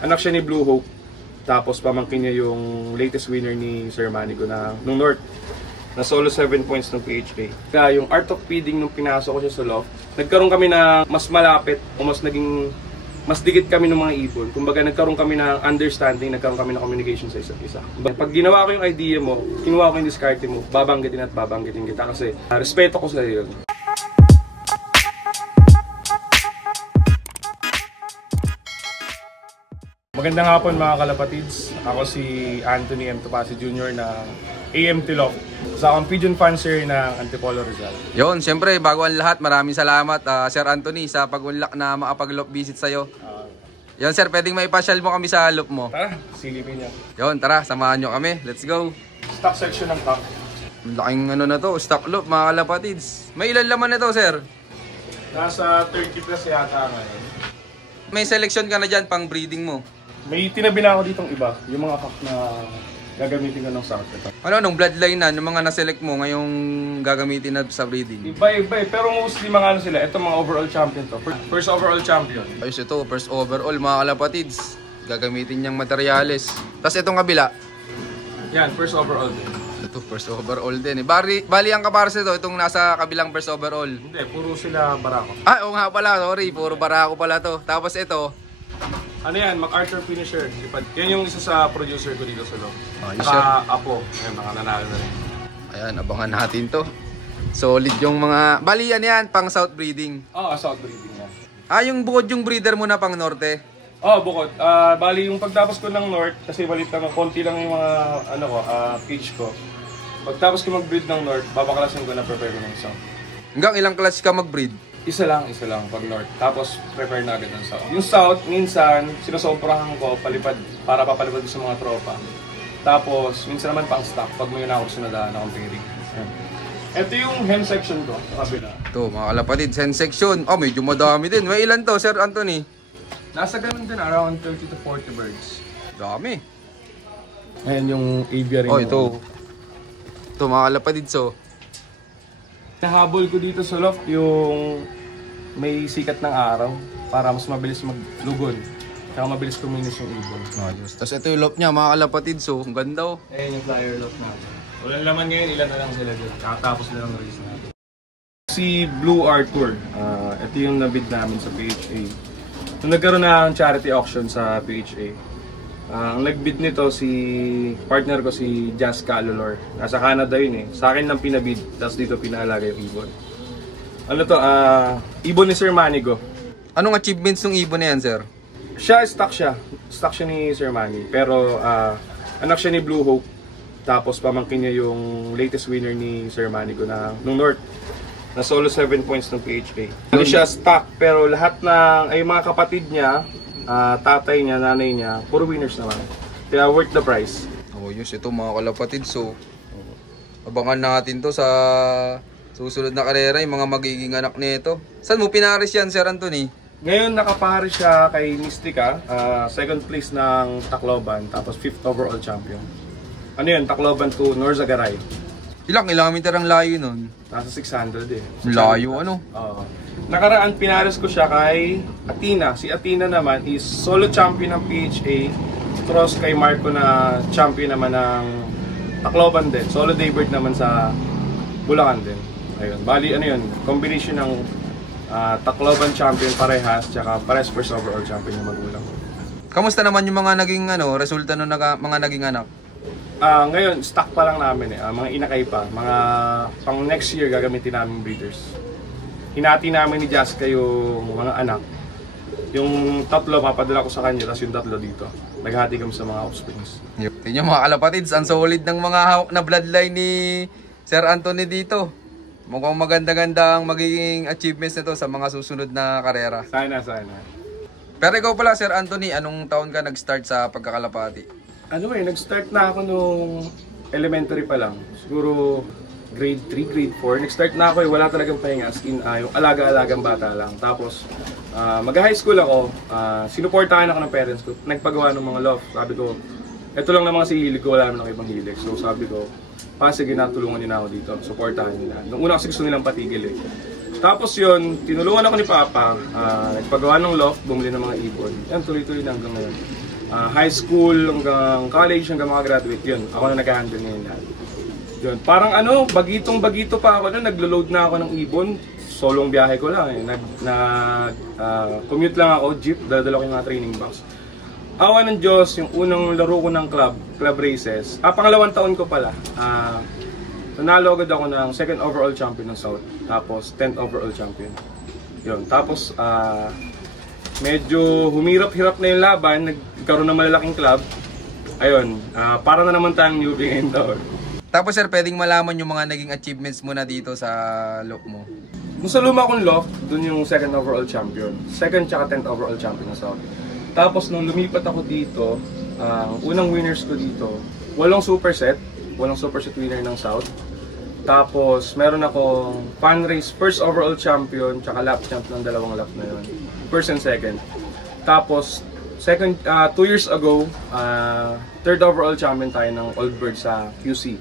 Anak siya ni Blue Hope. Tapos pamangkin niya yung latest winner ni Sir Manigo na nung North. Na solo 7 points ng PHA. Kaya yung art of feeding nung pinasok ko siya sa loft, nagkaroon kami na mas malapit o mas dikit kami ng mga ibon. Kumbaga nagkaroon kami ng understanding, nagkaroon kami ng communication sa isa't isa. Pag ginawa ko yung idea mo, kinuha ko yung diskarte mo, babanggitin at babanggitin kita kasi respeto ko sa iyo. Magandang hapon mga kalapatids. Ako si Anthony M. Topasi Jr. na AMT Loft. Sa akong pigeon fancer ng Antipolo Rizal. Yun, siyempre bago ang lahat, maraming salamat Sir Anthony sa pag-unlock na makapag-loft visit sa'yo. Yun sir, pwedeng maipasyal mo kami sa loft mo. Tara, silipin niya. Yun, tara, samahan nyo kami. Let's go. Stock section ng tank. Laking ano na to, stock loft mga kalapatids. May ilan laman na to sir? Nasa 30 plus yata ngayon. May selection ka na dyan pang breeding mo. May tinabi na ako ditong iba, yung mga kak na gagamitin ko ng south. Ano, nung bloodline na, yung mga na-select mo ngayong gagamitin na sa breeding? Iba, pero mostly mga ano sila, ito mga overall champion to. First overall champion. Ayos ito, first overall mga kalapatids. Gagamitin niyang materyales. Tapos itong kabila? Yan, first overall din. Ito, first overall din eh. Bali ang kapares ito, itong nasa kabilang first overall. Hindi, puro sila barako. Ah, oo nga pala, sorry. Puro barako pala to. Tapos ito. Ano yan, MacArthur finisher. Yan yung isa sa producer ko dito sa loob. Ayos Apo, ayan, nanalo na rin. Ayan, abangan natin to. Solid yung mga... Bali yan, pang south breeding. Oo, south breeding yan. Ah, yung bukod yung breeder mo na pang norte. Oo, bukod. Bali yung pagtapos ko ng north, kasi balit lang, konti lang yung mga, cage ko. Pagtapos ko mag-breed ng north, babaklasin ko na prepare ko ng south. Hanggang ilang class ka mag-breed? Isa lang pag north. Tapos prepare na agad ng south. Yung south, minsan, sinasobrahan ko palipad para papalipad sa mga tropa. Tapos, minsan naman pang stock pag may nakurso na daan akong pairing. Ito yung hen section ko, sa kabila. Ito, mga kalapatid, hen section. Oh, medyo madami din. May ilan to, Sir Anthony? Nasa ganun din, around 30 to 40 birds. Dami. Ayan yung aviary. Oh, ito. Ito, mga kalapatid, so. Nahabol ko dito sa loft yung may sikat ng araw para mas mabilis maglugon. Kaya mabilis kuminis yung ibon. Ayos. Tapos ito yung loft niya, mga kalapatid, so. Ang ganda, oh. Ayan yung flyer loft natin. Walang laman ngayon, ilan na lang sila dyan. Kakatapos na lang release natin. Si Blue Arthur, ito yung nabid namin sa PHA. Nung nagkaroon na ng charity auction sa PHA, ang nagbid nito si partner ko si Jazz Calolor. Nasa Canada yun eh. Sa akin lang pinabid, tapos dito pinaalaga yung ibon. Ano to, ibon ni Sir Manigo. Anong achievements ng ibon na yan, sir? Stock siya. Stock siya ni Sir Manny. Pero anak siya ni Blue Hope. Tapos pamangkin niya yung latest winner ni Sir Manigo na nung North. Na solo 7 points ng PHA. Ano siya, stock. Pero lahat ng ay mga kapatid niya, tatay niya, nanay niya, puro winners naman. Kaya worth the price. Oh, yes, ito mga kalapatid. So, abangan natin to sa susunod na karera, yung mga magiging anak nito. Saan mo pinaris yan, Sir Anthony? Ngayon nakapahari siya kay Mystica, second place ng Tacloban, tapos 5th overall champion. Ano yun, Tacloban to Norzagaray. Ilang kilometer ang layo nun? Nasa 600 eh. Layo, ano? Oo. Nakaraan, pinares ko siya kay Athena. Si Athena naman is solo champion ng PHA. Cross kay Marco na champion naman ng Tacloban din. Solo daybird naman sa Bulacan din. Ayun. Bali, ano yun, combination ng Tacloban champion parehas, tsaka pares first overall champion yung magulang. Kamusta naman yung mga naging resulta ng mga naging anak? Ngayon, stock pa lang namin eh. Mga inakay pa. Mga pang next year gagamitin namin breeders. Hinati namin ni Jaska yung mga anak. Yung tatlo papadala ko sa kanya, tapos yung tatlo dito. Naghati kami sa mga offsprings. Yep. Tingnan mga kalapatids, ang solid ng mga hawak na bloodline ni Sir Anthony dito. Mukhang maganda-ganda ang magiging achievements nito sa mga susunod na karera. Sana. Pero ikaw pala, Sir Anthony, anong taon ka nag-start sa pagkakalapati? Nag-start na ako nung elementary pa lang. Siguro grade 3, grade 4. Nag-start na ako wala talagang pahinga. As in, yung alaga-alagang bata lang. Tapos, mag-high school ako. Sinuportahan ako ng parents ko. Nagpagawa ng mga loft. Sabi ko, ito lang naman kasi hilig ko. Wala naman ako ibang hilig. So sabi ko, sige na, tulungan niyo na ako dito. Supportahan nila. Nung una kasi gusto nilang patigil eh. Tapos yun, tinulungan ako ni Papa. Nagpagawa ng loft, bumili ng mga ibon. Yan, tuloy-tuloy na hanggang ngayon. high school hanggang college hanggang mga graduate, yun, ako na nag-handle ngayon lahat. Yun, parang bagitong-bagito pa ako na naglo-load na ako ng ibon. Solong biyahe ko lang eh. Commute lang ako, jeep, dadala ko yung mga training box. Awa ng Diyos, yung unang laro ko ng club races, pangalawang taon ko pala, nanalo agad ako ng 2nd overall champion ng South, tapos 10th overall champion. Yun, tapos medyo humirap-hirap na yung laban, nagkaroon ng malalaking club. Ayun, para na naman tayong newbie ngayon taon. Tapos sir, pwedeng malaman yung mga naging achievements mo na dito sa loft mo? Kung sa luma kong loft, dun yung 2nd overall champion. 2nd tsaka 10th overall champion ng South. Tapos nung lumipat ako dito, unang winners ko dito, walang superset winner ng South. Tapos meron akong fan race, first overall champion, tsaka lap champ ng dalawang lap na yun. First and second. Tapos, 2 years ago, third overall champion tayo ng Old Bird sa QC.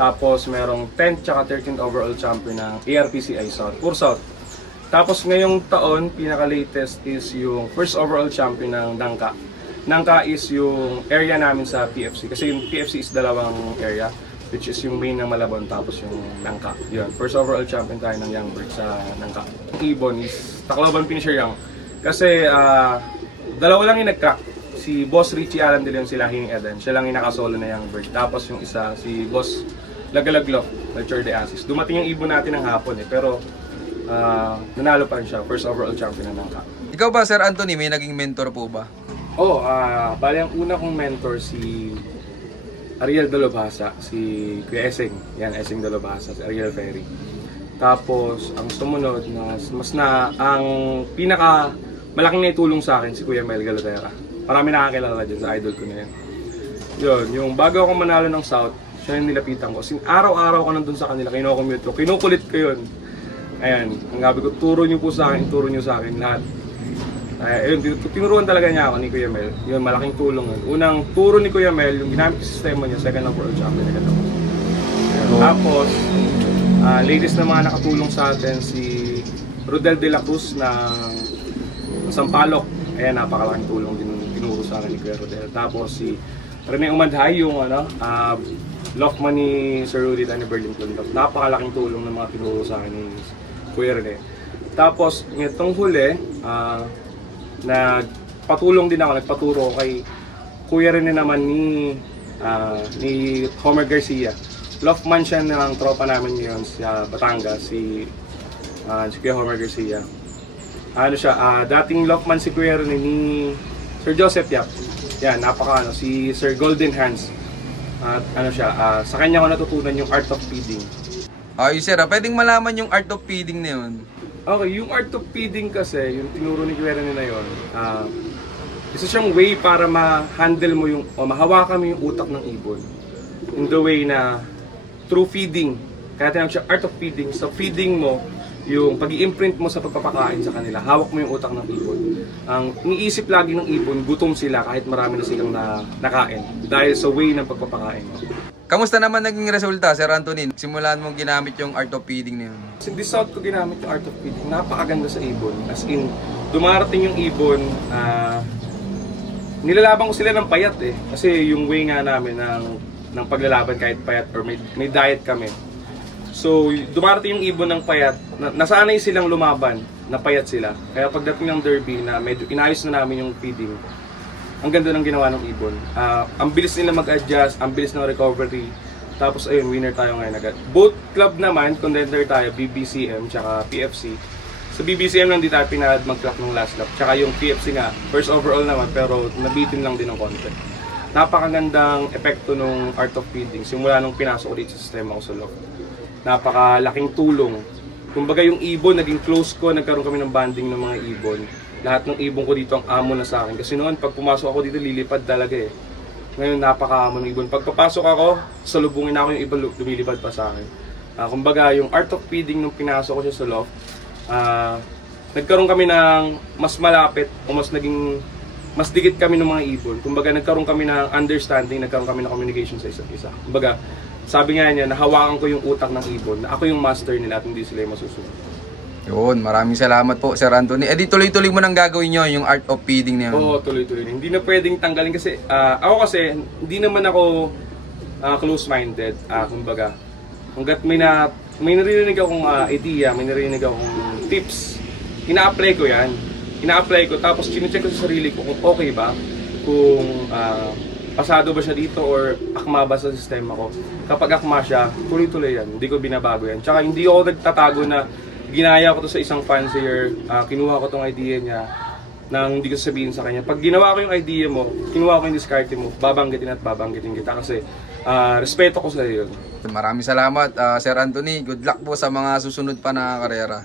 Tapos merong 10th tsaka 13th overall champion ng ARPCI South, Pure South. Tapos ngayong taon, pinaka-latest is yung first overall champion ng Nangka. Nangka is yung area namin sa PFC. Kasi yung PFC is dalawang area, which is yung main ng Malabon, tapos yung Nangka. Yun, first overall champion tayo ng Young Bird sa Nangka. Ibon is Tacloban finisher Young. Kasi dalawa lang yung nag-crack. Si Boss Richie Alan de Leon, si Lahing Eden. Siya lang yung nakasolo na Young Bird. Tapos yung isa, si Boss Lagalaglof, Melchor de Asis. Dumating yung ibon natin ng hapon eh, pero nanalo pa rin siya, first overall champion ng Nangka. Ikaw ba, Sir Anthony, may naging mentor po ba? Oo, bali ang una kong mentor si Ariel Dalobhasa, si Kuya Eseng. Yan, Eseng Dalobhasa, si Ariel Ferry. Tapos, ang sumunod, ang pinaka malaking naitulong sa akin si Kuya Mel Galatera. Marami nakakilala dyan sa idol ko na yan. Yun, yung bago ako manalo ng South, siya yung nilapitan ko. Araw-araw ko nandun sa kanila, kinocommute ko, kinukulit ko yun. Ayan, ang gabi ko, turo nyo po sa akin, lahat. Ayun, tinuruan talaga niya ako ni Kuya Mel. Yun, malaking tulong yun. Unang turo ni Kuya Mel, yung ginamit ko sistema niya, 2nd overall champion na katapos. Tapos, latest na mga nakatulong sa atin, si Rodel de la Cruz ng Sampaloc. Ayan, napakalaking tulong din tinuro sa akin ni Kuya Rodel. Tapos si Rene Umadhay, yung Loftman ni Sir Rudy ni Burlington. Napakalaking tulong ng mga tinuro sa akin ni Kuya Rene. Tapos, itong huli, nagpatulong din ako, nagpaturo kay Kuya Rene naman ni Homer Garcia. Loftman siya ng tropa namin ngayon sa Batangas, si Kuya Homer Garcia. Dating Loftman si Kuya Rene ni Sir Joseph Yap. Yan, si Sir Golden Hands. Sa kanya ko natutunan yung art of feeding. Ayun sir, pwedeng malaman yung art of feeding na yun? Okay, yung art of feeding kasi, yung tinuro ni Kuya Rene na yun, isa siyang way para ma-handle mo yung, o mahawakan mo yung utak ng ibon. In the way na, through feeding, kaya tinawag siya art of feeding. Sa feeding mo, yung pag-i-imprint mo sa pagpapakain sa kanila, hawak mo yung utak ng ibon. Ang iniisip lagi ng ibon, gutom sila kahit marami na silang nakain. Dahil sa way ng pagpapakain mo. Kamusta naman naging resulta, Sir Anthony? Simulan mong ginamit yung art of feeding na yun. Sa this South ko ginamit yung art of feeding. Napakaganda sa ibon. As in, dumarating yung ibon, nilalaban ko sila ng payat eh. Kasi yung way nga namin ng paglalaban kahit payat or may diet kami. So, dumarating yung ibon ng payat, nasanay silang lumaban, na payat sila. Kaya pagdating ng derby na medyo inayos na namin yung feeding, ang ganda ng ginawa ng ibon. Ang bilis nila mag-adjust, ang bilis ng recovery. Tapos ayun, winner tayo ngayon agad. Both club naman, contender tayo, BBCM tsaka PFC. Sa BBCM lang di tayo pinahad mag-clock ng last lap. Tsaka yung PFC nga, first overall naman, pero nabitin lang din ng konti. Napakagandang epekto ng art of feeding simula nung pinasok ko dito sa sistema ko sa loft. Napakalaking tulong. Kumbaga yung ibon, naging close ko, nagkaroon kami ng bonding ng mga ibon. Lahat ng ibon ko dito ang amo na sa akin. Kasi noon, pag pumasok ako dito, lilipad talaga eh. Ngayon, napaka-amo ng ibon. Pag papasok ako, salubungin ako yung ibon, lumilipad pa sa akin. Kumbaga, yung art of feeding nung pinasok ko siya sa loft, nagkaroon kami ng mas malapit o mas dikit kami ng mga ibon. Kumbaga, nagkaroon kami ng understanding, nagkaroon kami ng communication sa isa't isa. Kumbaga, sabi nga niya, nahawakan ko yung utak ng ibon, na ako yung master nila at hindi sila yung masusunod. Yun, maraming salamat po Sir Anthony. Eh di tuloy-tuloy mo nang gagawin nyo yung art of feeding na yun. Oo, tuloy-tuloy. Hindi na pwedeng tanggalin kasi ako kasi hindi naman ako close-minded. Kumbaga, hanggat may naririnig akong idea, may naririnig akong tips, ina-apply ko yan. Ina-apply ko tapos chine-check ko sa sarili ko kung okay ba, kung pasado ba siya dito or akma ba sa sistema ko. Kapag akma siya, tuloy-tuloy yan. Hindi ko binabago yan. Tsaka hindi ako nagtatago na ginaya ko to sa isang fancier, kinuha ko tong idea niya nang hindi ko sabihin sa kanya. Pag ginawa ko yung idea mo, kinuha ko yung diskarte mo, babanggitin at babanggitin kita kasi respeto ko sa iyo. Maraming salamat Sir Anthony. Good luck po sa mga susunod pa na karera.